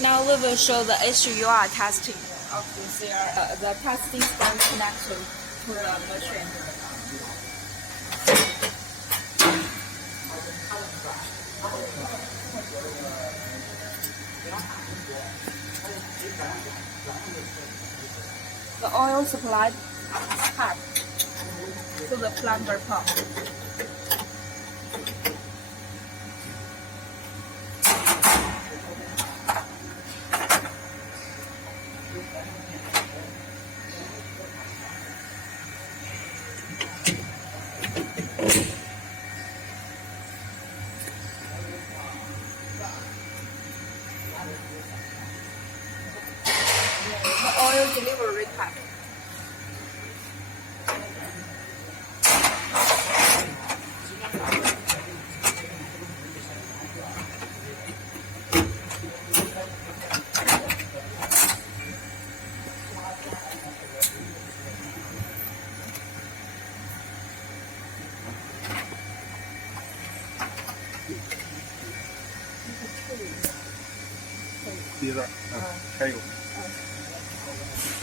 Now we will show the HEUI testing of the testing stand connection to the machine. The oil supply pipe to the plumber pump. The oil delivery pipe.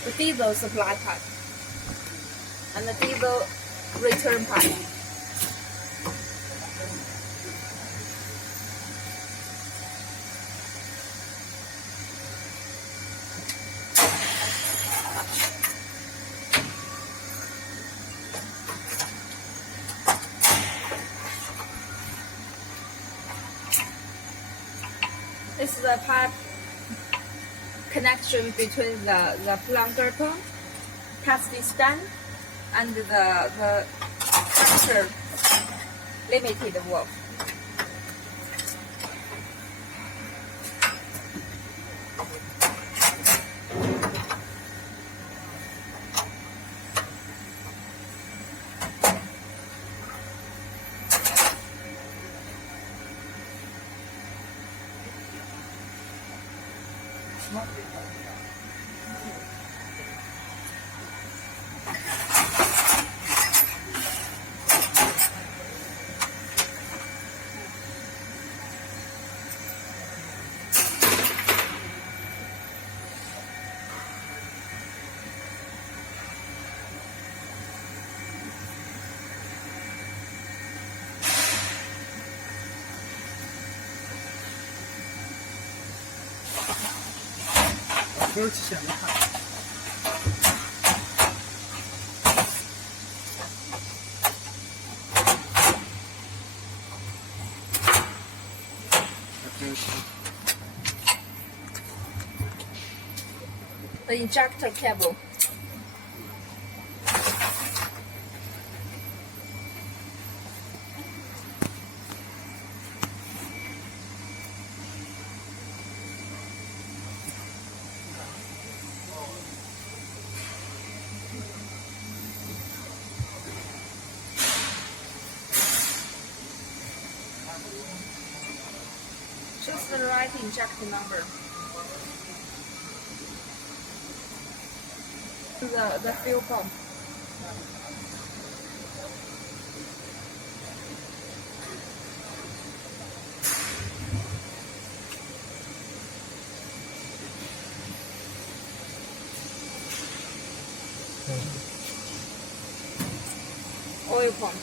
The diesel supply pipe and the diesel return pipe. This is the pipe connection between the plunger pump, testing stand, and the pressure limited valve. The injector cable. Choose the right injector number. The fuel pump. Oil pump.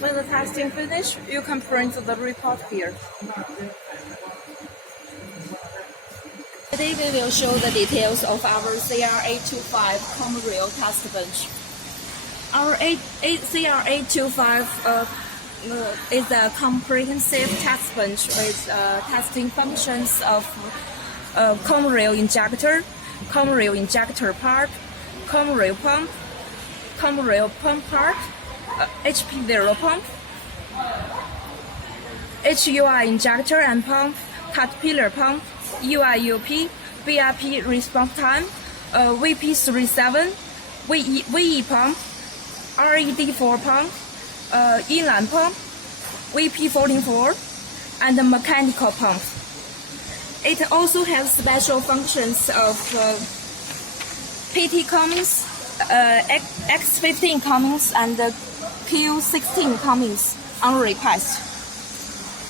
When the testing finish, you can print the report here. Today we will show the details of our CR825 Comrail test bench. Our CR825 is a comprehensive test bench with testing functions of Comrail injector, Comrail injector part, Comrail pump part, HP0 pump, HEUI injector and pump, caterpillar pump, UIUP, BRP response time, VP37, VE pump, RED4 pump, inline pump, VP44, and the mechanical pump. It also has special functions of PT Cummins, X15 Cummins, and Q16 Cummins on request.